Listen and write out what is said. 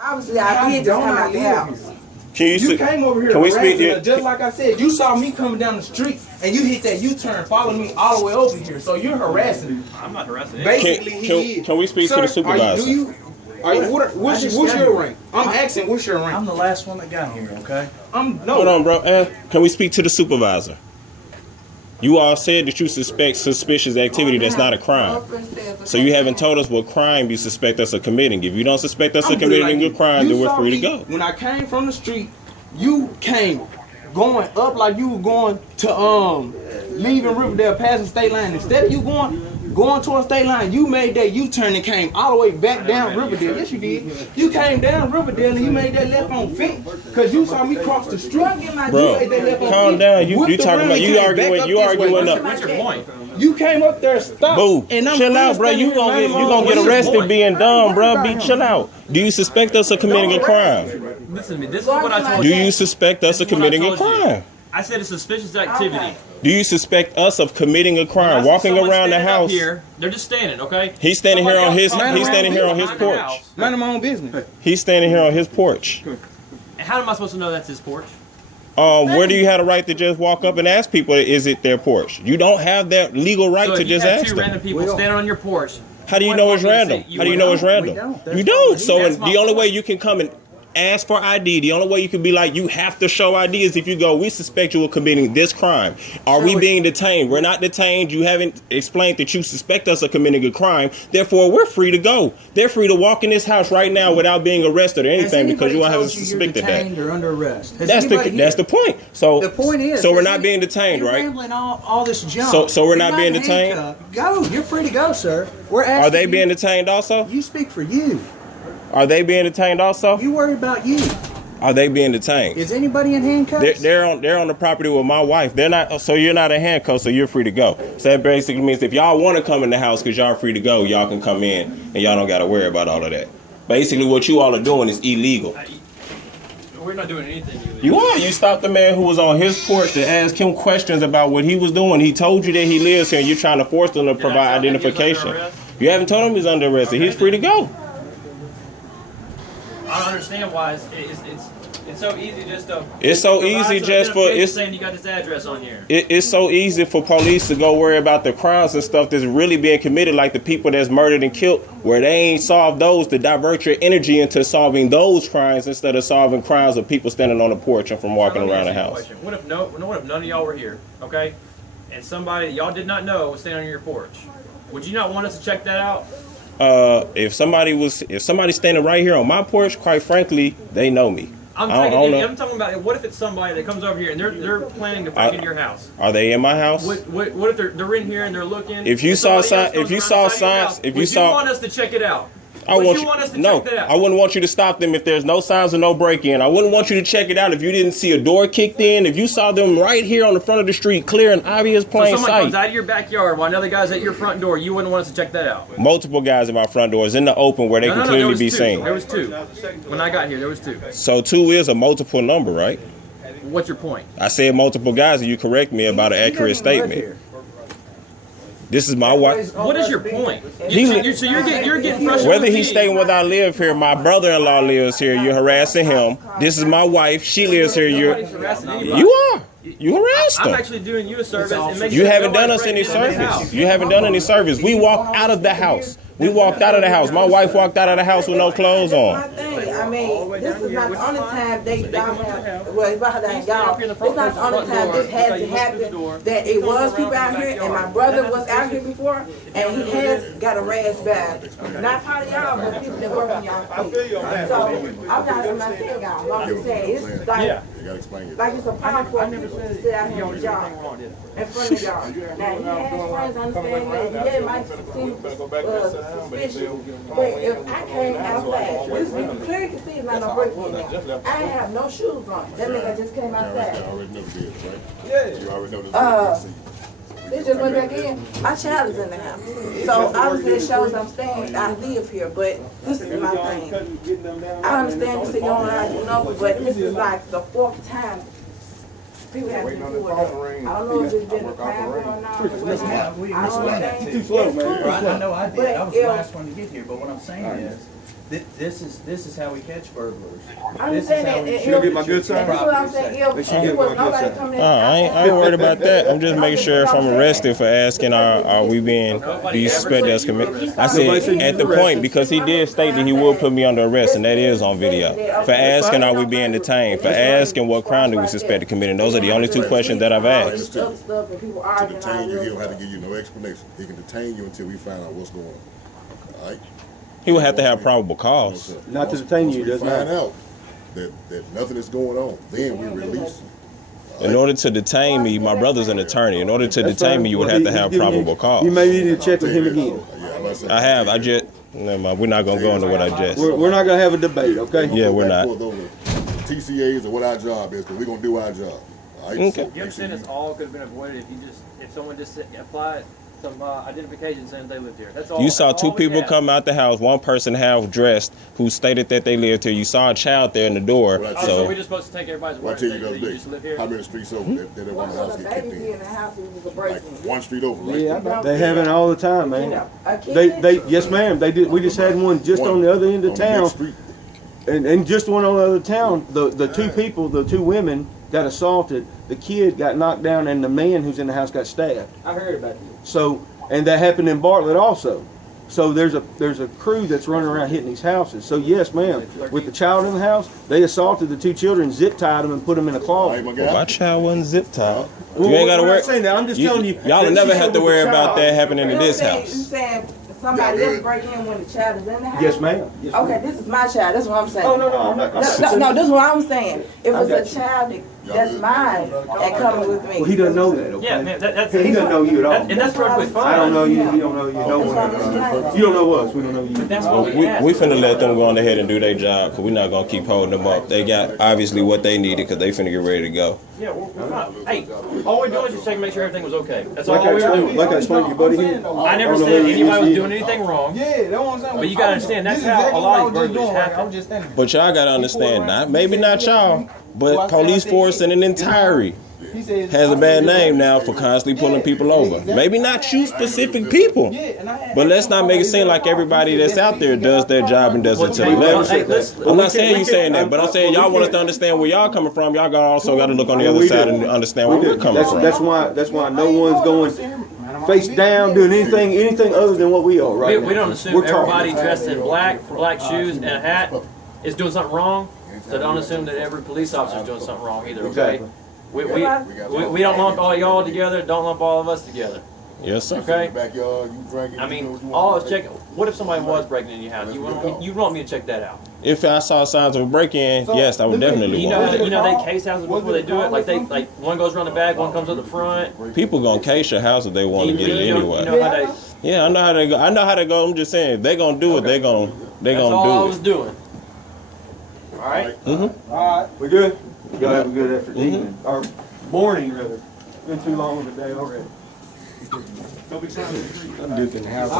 Obviously, I did just come out the house. You came over here, can we speak her, just like I said. You saw me coming down the street, and you hit that U-turn, following me all the way over here. So you're harassing me. I'm not harassing. Basically, can we speak to the supervisor? What's your rank? I'm asking, what's your rank? I'm the last one that got here. Okay. Hold on, bro. Can we speak to the supervisor? You all said that you suspect suspicious activity that's not a crime. So you haven't told us what crime you suspect us of committing. If you don't suspect us of committing a crime, then we're free to go. When I came from the street, you came going up like you were going to leaving Riverdale, passing state line. Instead of you going towards state line, you made that U-turn and came all the way back down Riverdale. Yes, you did. You came down Riverdale and you made that left on Fink because you saw me cross the street. Bro, calm down. You talking about you arguing up. What's your point? You came up there, stopped. Boo. And I'm chill out, bro. You gonna get arrested being dumb, bro. Chill out. Do you suspect us of committing a crime? Listen to me. This is what I told you. you. Do you suspect us of committing a crime? I said it's suspicious activity. Do you suspect us of committing a crime? Walking around the house. Here, they're just standing, okay? He's standing here on his. He's standing here on his porch. Mind my own business. He's standing here on his porch. And how am I supposed to know that's his porch? Where do you have the right to just walk up and ask people, is it their porch? You don't have that legal right to just ask them. Two random people standing on your porch. How do you know it's random? How do you know it's random? You don't. So the only way you can come and ask for ID, the only way you can be like, you have to show ID is if you go, we suspect you of committing this crime. Are we being detained? We're not detained. You haven't explained that you suspect us of committing a crime. Therefore, we're free to go. They're free to walk in this house right now without being arrested or anything because you haven't suspected that. Or under arrest? That's the point. So the point is, so we're not being detained, right? Rambling all this junk. So we're not being detained. Go. You're free to go, sir. We're asking. Are they being detained also? You speak for you. Are they being detained also? You worry about you. Are they being detained? Is anybody in handcuffs? They're on the property with my wife. They're not. So you're not in handcuffs. So you're free to go. So that basically means if y'all want to come in the house because y'all free to go, y'all can come in and y'all don't got to worry about all of that. Basically, what you all are doing is illegal. We're not doing anything illegal. You are. You stopped the man who was on his porch to ask him questions about what he was doing. He told you that he lives here, and you're trying to force him to provide identification. You haven't told him he's under arrest. He's free to go. I don't understand why it's so easy just to. It's so easy just for it's saying you got this address on here. It's so easy for police to go worry about the crimes and stuff that's really being committed, like the people that's murdered and killed, where they ain't solved those, to divert your energy into solving those crimes instead of solving crimes of people standing on the porch and from walking around the house. What if none of y'all were here, okay, and somebody y'all did not know was standing on your porch? Would you not want us to check that out? If somebody's standing right here on my porch, quite frankly, they know me. I'm talking about what if it's somebody that comes over here and they're planning to break into your house? Are they in my house? What if they're in here and they're looking? If you saw signs, would you want us to check it out? I wouldn't want you to stop them if there's no signs of no break-in. I wouldn't want you to check it out if you didn't see a door kicked in. If you saw them right here on the front of the street, clear and obvious, plain sight. So someone comes out of your backyard while another guy's at your front door, you wouldn't want us to check that out? Multiple guys at my front doors in the open where they can clearly be seen. There was two. When I got here, there was two. So 2 is a multiple number, right? What's your point? I said multiple guys and you correct me about an accurate statement. This is my wife. What is your point? So you're getting frustrated. Whether he's staying where I live here, my brother-in-law lives here, you're harassing him. This is my wife. She lives here. You are. You harassed him. I'm actually doing you a service. You haven't done us any service. You haven't done any service. We walked out of the house. We walked out of the house. My wife walked out of the house with no clothes on. I mean, this is not the only time it's not the only time this has to happen. That it was people out here, and my brother was out here before, and he has got a rash bag. Not part of y'all, but people that work in y'all field. So I'm not even saying y'all. I'm just saying it's like it's a powerful people to sit out here with y'all in front of y'all. Now he has friends, understand that. Yeah, it might seem suspicious, but if I came outside, this people clearly can see it's not no break-in there. I have no shoes on. That means I just came outside. You already know the deal, right? Yeah. You already know the deal. They just went back in. My child is in the house. So obviously it shows I'm staying, I live here, but this is my thing. I understand you say you don't know, but this is like the 4th time people have to do it. I don't know if it's been a crime or not. I don't know. Too slow, man. I know I did. I was the last one to get here, but what I'm saying is, This is how we catch burglars. I understand that. She gonna get my good side? That's what I'm saying. If was nobody coming in. I ain't worried about that. I'm just making sure if I'm arrested for asking, are we being suspected as committed? I said at the point, because he did state that he will put me under arrest, and that is on video. For asking, are we being detained? For asking, what crime do we suspect of committing? Those are the only two questions that I've asked. To detain you, he don't have to give you no explanation. He can detain you until we find out what's going on. All right? He would have to have probable cause. Not to detain you, does Once we not. find out that nothing is going on, then we release you. In order to detain me, my brother's an attorney. In order to detain me, you would have to have probable cause. You may need to check with him again. I have. I just. Never mind. We're not gonna go into what I just. We're not gonna have a debate, okay? Yeah, we're not. TCAs or what our job is, because we're gonna do our job. All right? Okay. You understand this all could have been avoided if someone just applied some identification saying they lived here. That's all. You saw that's two all we people have. come out the house. One person half dressed who stated that they lived here. You saw a child there in the door. Well, So So we're just supposed to take everybody's Well, I word tell that you the other you just live day, here. how many streets over that one house get kicked in? Like one street over, right? Yeah, they have it all the time, man. They Yes, ma'am. They did. We just had one just on the other end of On the big town, street. and just one on the other town. The two people, the two women got assaulted. The kid got knocked down, and the man who's in the house got stabbed. I heard about this. So, and that happened in Bartlett also. So there's a crew that's running around hitting these houses. So yes, ma'am. With the child in the house, they assaulted the two children, zip tied them, and put them in a All closet. right, my my guy. child wasn't zip tied. Well, You ain't gotta we're not worry. saying that. I'm just telling you. Y'all will that never she have to with worry the about child. that happening in this You house. saying somebody just break in when the child is in the house? Yes, ma'am. Yes, ma'am. Okay, this is my child. That's what I'm saying. Oh no, I'm not. No, this is what I'm saying. If I got it's a child that's mine and coming with me. Well, he doesn't know that. Okay? Yeah, man, that's He doesn't know you at all. and that's perfectly fine. I don't know you. He don't know you. No one. You don't know us. We don't know you. That's what We finna let them go on ahead and do their job, because we're not gonna keep holding them up. They got obviously what they needed, because they finna get ready to go. Yeah, we're fine. Hey, all we're doing is just checking to make sure everything was okay. That's all Like I we were doing. explained to you, buddy. Here. I never don't know said whether anybody was you- doing anything wrong. Yeah, that's what I'm saying. But you gotta understand, that's how a lot of these burglaries happen. I'm just standing. But y'all gotta understand, maybe not y'all, but police force in an entirety has a bad name now for constantly pulling people over. Maybe not you specific people, but let's not make it seem like everybody that's out there does their job and does it to the level. Hey, listen, I'm not saying you saying that, but I'm saying y'all want us to understand where y'all coming from. Y'all also got to look on the other side and understand where we're coming from. That's why no one's going face down doing anything other than what we are right now. we don't assume We're talking. everybody dressed in black shoes and a hat is doing something wrong. So don't assume that every police officer is doing something wrong either. Okay. Exactly. We don't lump all y'all together. Don't lump all of us together. Yes, sir. Okay. Backyard, you drinking. I mean, all I was checking. What if somebody was breaking into your house? You want me to check that out? If I saw signs of a break-in, yes, I would definitely You know, want it. they case houses before they do it. Like one goes around the back, one comes up the front. People gonna case your house if they want to get it You anyway. know how they. Yeah, I know how they go. I know how they go. I'm just saying, if they gonna do it, they That's all I gonna was do it. doing. All right. We good? Y'all have a good effort evening or morning rather. It's been too long of a day already. I'm duking the house.